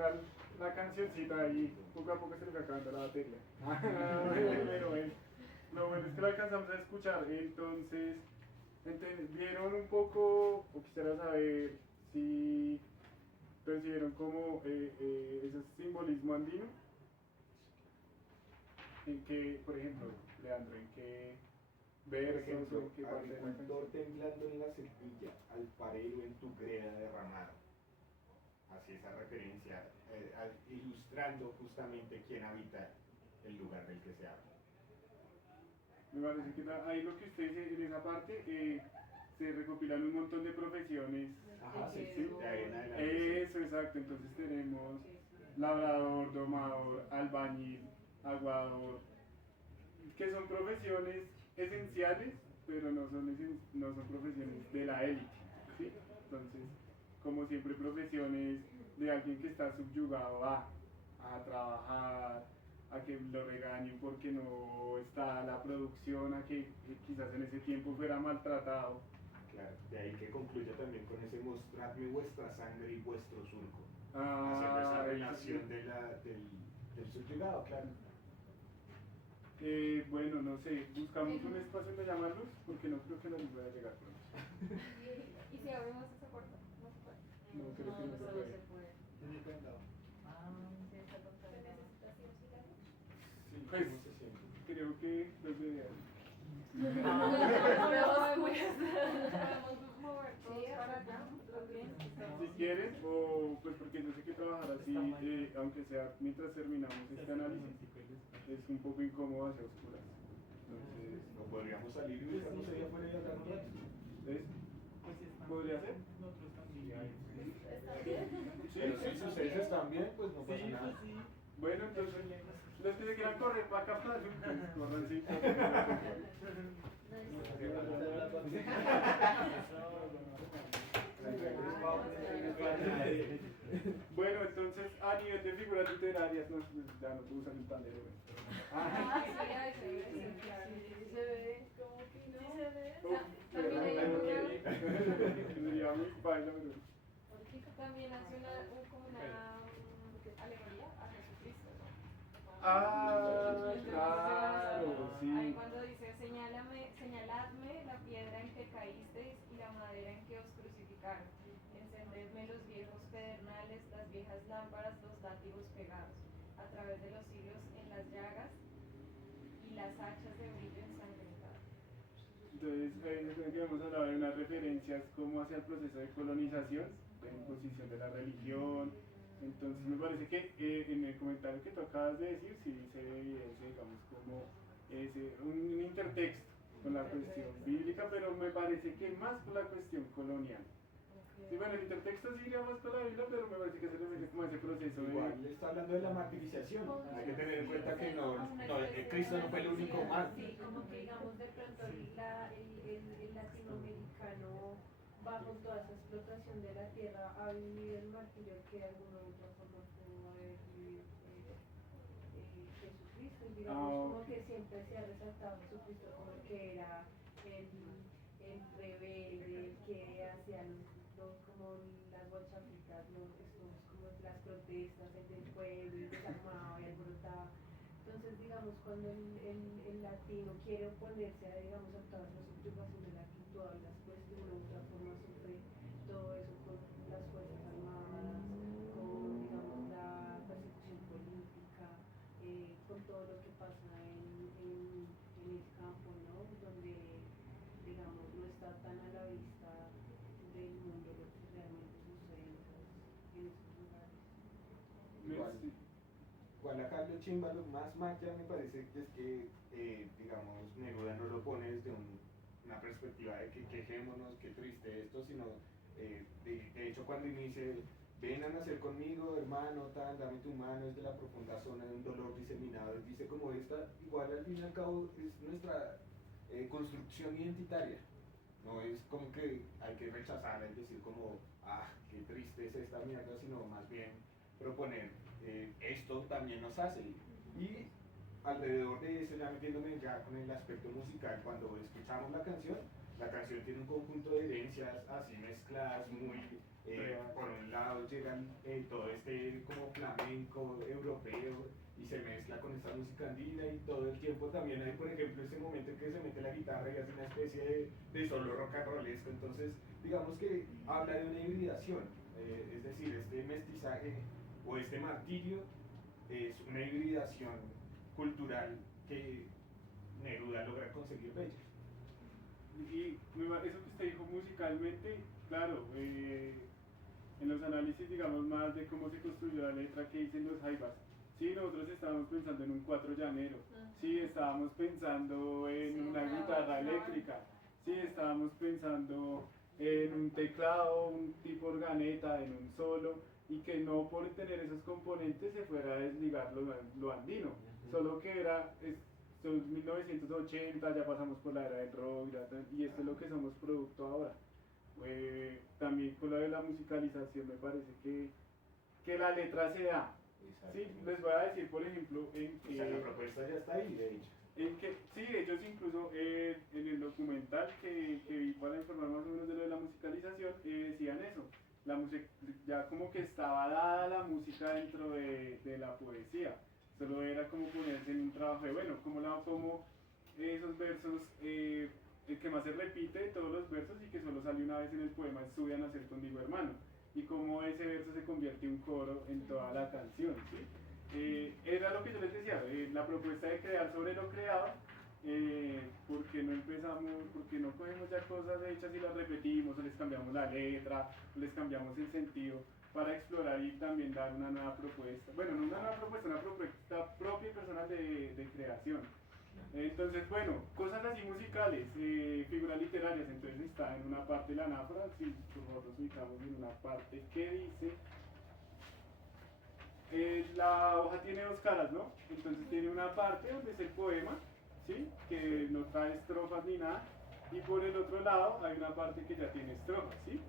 tal la cancioncita y poco a poco se le fue acabando la batería. Pero bueno, lo bueno es que lo alcanzamos a escuchar, entonces, vieron un poco, o quisiera saber si percibieron como ese simbolismo andino, en que, por ejemplo, Leandro, en qué Por versos o ejemplo, en qué parte de la canción. agricultor temblando en la semilla, alfarero en tu greda derramado. Así esa referencia, ilustrando justamente quién habita el lugar del que se habla. Me parece que ahí lo que usted dice en esa parte, se recopilan un montón de profesiones. Ajá, sí, de arena de la Eso, exacto. Entonces tenemos labrador, domador, albañil, aguador, que son profesiones esenciales, pero no son profesiones de la élite, ¿sí? Entonces, como siempre, profesiones de alguien que está subyugado a trabajar, a que lo regañen porque no está la producción, a que quizás en ese tiempo fuera maltratado. Claro, de ahí que concluya también con ese mostradme vuestra sangre y vuestro surco. Ah, haciendo esa relación sí. del subyugado, claro. Bueno, no sé, buscamos un espacio donde llamarlos porque no creo que la luz vaya a llegar pronto. ¿Y si abrimos esa puerta? No se puede. No creo que no se puede. Sí, pues creo que debería. Podemos mover todos para acá. Si quieres, o pues porque yo sé que trabajar así, aunque sea mientras terminamos este análisis, es un poco incómodo hacia oscuras. Entonces, No podríamos salir y buscarnos allá afuera y hablar un rato. ¿ves? ¿Podría ser? Pero si ustedes están bien, pues no pasa nada. Bueno, entonces, los que se quieran correr para acá, para pues corran, sí. Bueno, entonces, a nivel de figuras literarias, no, ya no puedo usar el tablero. Ah, sí, ahí se ve. Sí, se ve. ¿Cómo que no? Sí se ve. También hay Sería muy baila, pero... también hace como una alegoría a Jesucristo, ¿no? Ah, claro, sí. Ahí cuando dice, señaladme la piedra en que caísteis y la madera en que os crucificaron. Encendedme los viejos pedernales, las viejas lámparas, los látigos pegados, a través de los siglos en las llagas y las hachas de brillo ensangrentadas. Entonces, que hemos hablado de unas referencias como hacia el proceso de colonización, de imposición de la religión. Entonces, me parece que en el comentario que tú acabas de decir, sí se evidencia, digamos, como un intertexto con la cuestión bíblica, pero me parece que más con la cuestión colonial. Sí, bueno, el intertexto sí iría más con la Biblia, pero me parece que se refiere como a ese proceso Igual está hablando de la martirización. Hay que tener en cuenta que Cristo no fue el único mártir. Sí, como que digamos de pronto el latinoamericano bajo toda esa explotación de la tierra ha vivido el martirio que de alguna u otra forma pudo haber vivido Jesucristo. Y digamos como que siempre se ha resaltado Jesucristo como el que era el rebelde, el que hacía como las bolchafitas, como las protestas, el del pueblo, y desarmaba y alborotaba. Entonces, digamos, cuando el latino quiere oponerse a, digamos, a todas las subjugaciones de la que tú hablas, pues de una u otra forma sufre todo eso con las fuerzas armadas, con, digamos, la persecución política, con todo lo que pasa en el campo, ¿no? Donde, digamos, no está tan a la vista del mundo lo que realmente sucede en esos lugares. Igual acá lo chimba, lo más magia me parece que es que, digamos, Neruda no lo pone desde una perspectiva de que quejémonos, qué triste esto, sino, de hecho, cuando inicia, ven a nacer conmigo, hermano, tal, dame tu mano, es de la profunda zona de un dolor diseminado, dice como esta, igual al fin y al cabo es nuestra construcción identitaria. No es como que hay que rechazarla y decir como, qué triste es esta mierda, sino más bien proponer, esto también nos hace. Y alrededor de eso, ya metiéndome ya con el aspecto musical, cuando escuchamos la canción tiene un conjunto de herencias así mezcladas, muy, por un lado llegan todo este como esa música andina y todo el tiempo también hay, por ejemplo, ese momento en que se mete la guitarra y hace una especie de solo rock and rollesco. Entonces, digamos que habla de una hibridación, es decir, este mestizaje o este martirio es una hibridación cultural que Neruda logra conseguir bella. Y eso que usted dijo musicalmente, claro, en los análisis, digamos, más de cómo se construyó la letra que dicen los jaivas, sí, nosotros estábamos pensando en un cuatro llanero, sí, estábamos pensando en una guitarra eléctrica, sí, estábamos pensando en un teclado, un tipo organeta, en un solo, y que no por tener esos componentes se fuera a desligar lo andino, solo que son 1980, ya pasamos por la era del rock, y esto es lo que somos producto ahora. También con lo de la musicalización me parece que la letra se da. Sí, les voy a decir, por ejemplo, O sea, la propuesta ya está ahí, de hecho. sí, ellos incluso en el documental que vi para informar más o menos de lo de la musicalización, decían eso. Ya como que estaba dada la música dentro de la poesía. Solo era como ponerse en un trabajo de, bueno, como esos versos, el que más se repite de todos los versos y que solo sale una vez en el poema es Sube a nacer conmigo hermano, y como ese verso se convierte en un coro en toda la canción, ¿sí? Era lo que yo les decía, la propuesta de crear sobre lo creado, porque no cogemos ya cosas hechas y las repetimos, o les cambiamos la letra, o les cambiamos el sentido, para explorar y también dar una nueva propuesta, bueno, no una nueva propuesta, una propuesta propia y personal de creación. Entonces, bueno, cosas así musicales, figuras literarias, entonces está en una parte la anáfora, si nosotros ubicamos en una parte que dice, la hoja tiene dos caras, ¿no? Entonces tiene una parte donde es el poema, ¿sí? Que no trae estrofas ni nada, y por el otro lado hay una parte que ya tiene estrofas, ¿sí?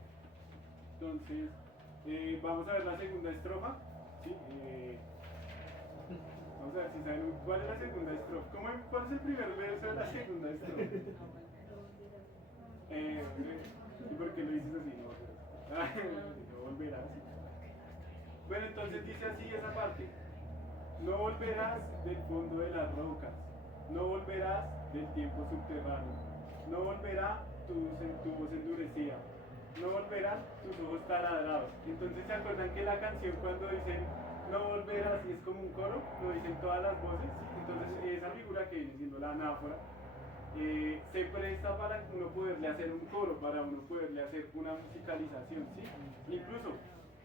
Entonces, vamos a ver la segunda estrofa, ¿sí? Vamos a ver si saben cuál es la segunda estrofa. ¿Cuál es el primer verso de la segunda estrofa? ¿Y por qué lo dices así? No volverás. Bueno, entonces dice así esa parte. No volverás del fondo de las rocas, no volverás del tiempo subterráneo, no volverá tu voz endurecida, no volverán tus ojos taladrados. Entonces se acuerdan que la canción cuando dicen no volverás y es como un coro, lo dicen todas las voces, entonces esa figura que viene siendo la anáfora se presta para uno poderle hacer un coro, para uno poderle hacer una musicalización, ¿sí? Incluso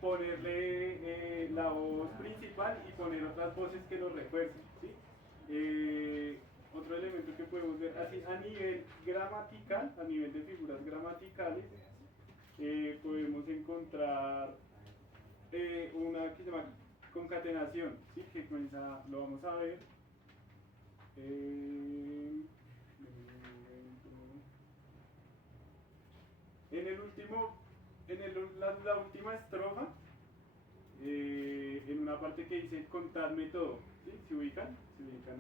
ponerle la voz principal y poner otras voces que lo refuercen, ¿sí? Otro elemento que podemos ver así a nivel gramatical, a nivel de figuras gramaticales, podemos encontrar una que se llama concatenación, ¿sí? Que comienza, lo vamos a ver. La última estrofa, en una parte que dice contadme todo, ¿sí? ¿Se ubican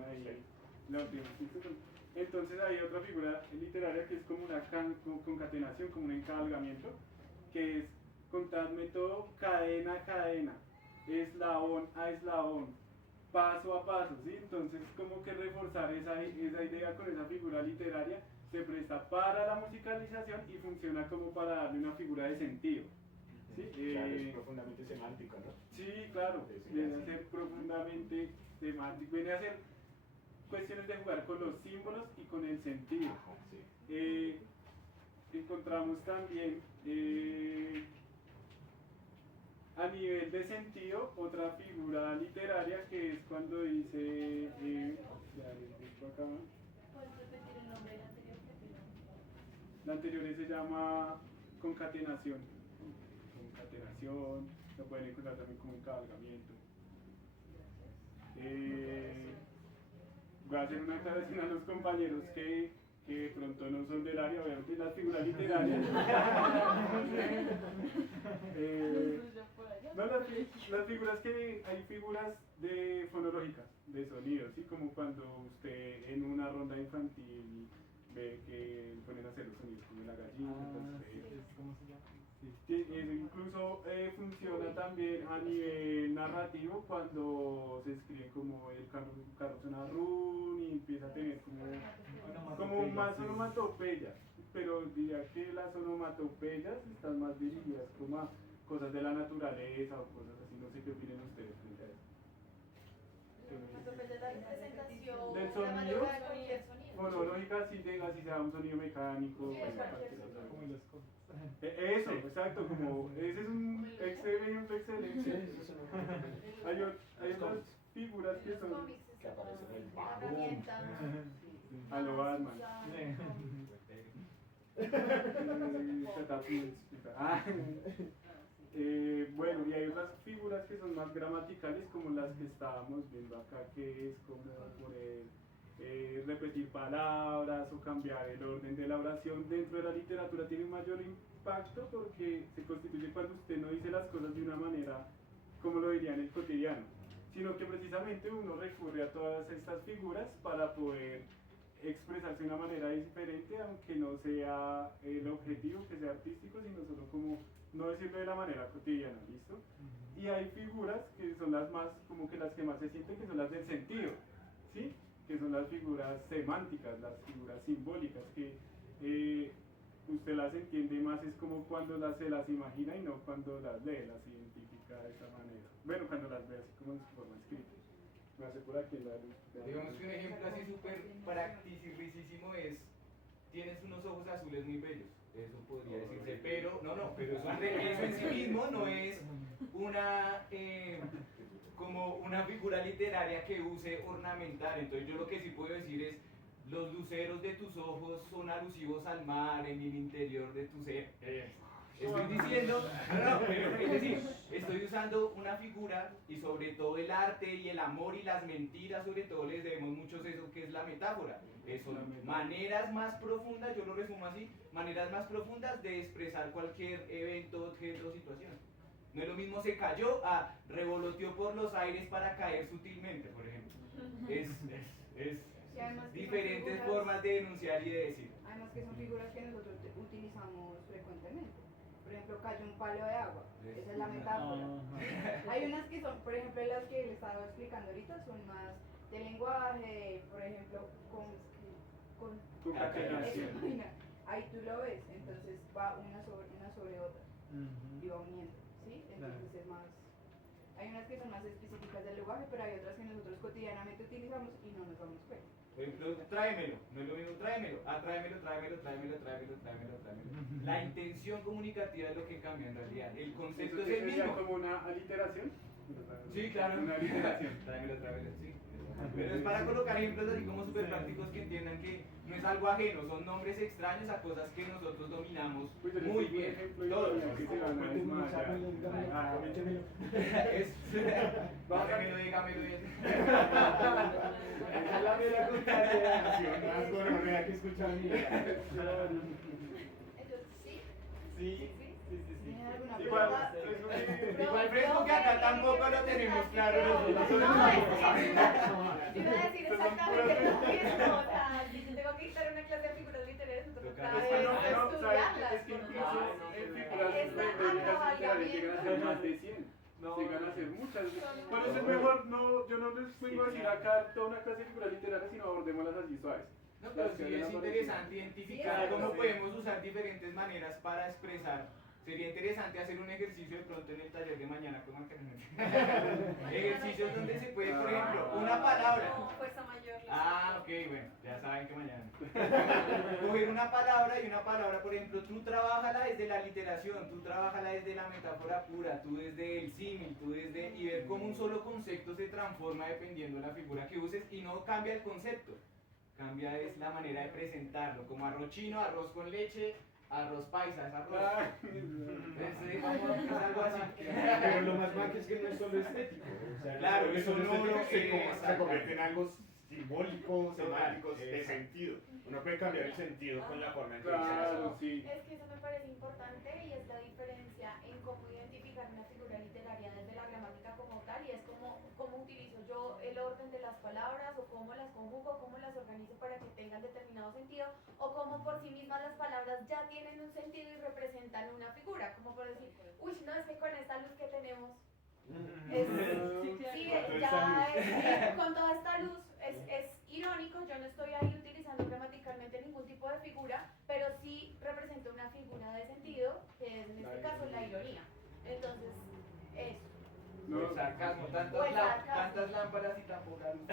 ahí. La última. Entonces hay otra figura literaria que es como una concatenación, como un encabalgamiento, que es contadme todo, cadena a cadena, eslabón a eslabón, paso a paso, ¿sí? Entonces como que reforzar esa idea con esa figura literaria se presta para la musicalización y funciona como para darle una figura de sentido, ¿sí? Claro, es profundamente semántico, ¿no? Sí, claro, viene a ser profundamente semántico, viene a ser cuestiones de jugar con los símbolos y con el sentido. Ajá, sí. Encontramos también a nivel de sentido otra figura literaria que es cuando dice ya les busco acá. ¿Puedes repetir el nombre del anterior? La anterior se llama concatenación, lo pueden encontrar también como encabalgamiento. Voy a hacer una aclaración a los compañeros que de pronto no son del área, obviamente las figuras literarias. No, las figuras que hay figuras de fonológicas, de sonidos, ¿sí? Como cuando usted en una ronda infantil ve que ponen a hacer los sonidos como la gallina. Sí, ¿cómo se llama? Sí, incluso funciona también a nivel narrativo cuando se escribe como el carro suena run y empieza a tener como más onomatopeya, pero diría que las onomatopeyas están más dirigidas como a cosas de la naturaleza o cosas así, no sé qué opinen ustedes frente a eso. Depende de la representación, Del la sonido, manera de cualquier sonido. fonológica, si tenga, si sea un sonido mecánico, Sí, pues, cualquier cualquier otra sonido. cosa. Como los cómics. Eso, exacto, como ese es un ejemplo excelente. Hay otras figuras que Los son cómics Que aparecen en el la baúl. herramienta a lo Batman. Ah, bueno, y hay otras figuras que son más gramaticales como las que estábamos viendo acá, que es como poner, repetir palabras o cambiar el orden de la oración. Dentro de la literatura tiene un mayor impacto porque se constituye cuando usted no dice las cosas de una manera como lo diría en el cotidiano, sino que precisamente uno recurre a todas estas figuras para poder expresarse de una manera diferente, aunque no sea el objetivo que sea artístico, sino solo como no decirlo de la manera cotidiana, ¿listo? Y hay figuras que son las más, como que las que más se sienten, que son las del sentido, ¿sí? Que son las figuras semánticas, las figuras simbólicas, que usted las entiende más, es como cuando se las imagina y no cuando las lee, las identifica de esa manera. Bueno, cuando las ve así como en su forma escrita. Me hace por aquí la luz. Digamos que un ejemplo así súper practicísimo es, tienes unos ojos azules muy bellos, eso podría decirse, pero eso en sí mismo no es una, como una figura literaria que use ornamental. Entonces yo lo que sí puedo decir es, los luceros de tus ojos son alusivos al mar en el interior de tu ser. Estoy diciendo, pero es decir, estoy usando una figura y sobre todo el arte y el amor y las mentiras, sobre todo les debemos mucho eso que es la metáfora. Son maneras más profundas, yo lo resumo así, maneras más profundas de expresar cualquier evento, objeto o situación. No es lo mismo se cayó a revoloteó por los aires para caer sutilmente, por ejemplo. Y además que son Diferentes figuras- formas de denunciar y de decir. Además que son figuras que nosotros utilizamos frecuentemente. Por ejemplo, cayó un palo de agua. Esa es la metáfora. Hay unas que son, por ejemplo, las que le estaba explicando ahorita, son más de lenguaje, por ejemplo, Concatenación. eso, mira, ahí tú lo ves, entonces va una sobre otra y va uniendo, ¿sí? Entonces es más, hay unas que son más específicas del lenguaje, pero hay otras que nosotros cotidianamente utilizamos y no nos damos cuenta. Por ejemplo, tráemelo, no es lo mismo tráemelo, tráemelo. La intención comunicativa es lo que cambia en realidad, el concepto es el sería mismo. como una aliteración. Sí, claro. Una aliteración. Tráemelo, sí. Pero es para colocar ejemplos así como súper prácticos que entiendan que no es algo ajeno, son nombres extraños a cosas que nosotros dominamos Pues yo les muy digo un bien. ejemplo y Todos. que se van a desmayar. Ah, Dígamelo. Esa es la mera concatenación más gonorrea que he escuchado en mi vida. Entonces, sí. Sí. ¿Tienen alguna Igual, pregunta? Igual fresco que acá tampoco lo tenemos claro nosotros. No, yo iba a decir exactamente lo mismo. O sea, si yo tengo que dictar una clase de figuras literarias, entonces Toca cada Es vez que no, estudiarlas. es que incluso en figuras Es literarias llegan a ser más de 100. Llegan a ser muchas. Por eso es mejor, yo no les vengo a decir acá toda una clase de figuras literarias, sino abordémoslas así suaves. No, pero sí es interesante identificar Sí, cómo sí. podemos usar diferentes maneras para expresar. Sería interesante hacer un ejercicio de pronto en el taller de mañana con ejercicios donde se puede, por ejemplo, una palabra. No, fuerza mayor. Ok, bueno, ya saben que mañana. Coger una palabra y una palabra, por ejemplo, tú trabájala desde la literación, tú trabájala desde la metáfora pura, tú desde el símil, y ver cómo un solo concepto se transforma dependiendo de la figura que uses y no cambia el concepto. Cambia es la manera de presentarlo, como arroz chino, arroz con leche, arroz paisa, es arroz. Es algo así. Pero lo más mal es que no es solo estético. O sea, Claro, eso eso no no lo se convierte en algo simbólico, semántico, de sentido. Uno puede cambiar el sentido con la forma en que Claro, sí. Es que eso me parece importante y es la diferencia en cómo identificar una figura literaria desde la gramática como tal y es cómo utilizo yo el orden de las palabras, o cómo las conjugo, cómo las organizo para que tengan determinado sentido, o cómo por sí mismas las palabras ya tienen un sentido y representan una figura, como por decir, uy, no, es que con esta luz que tenemos, sí, ya con toda esta luz es irónico, yo no estoy ahí utilizando gramaticalmente ningún tipo de figura, pero sí representa una figura de sentido, que es en este caso la ironía. Entonces, eso. El sarcasmo, O el sarcasmo. tantas lámparas y tan poca luz.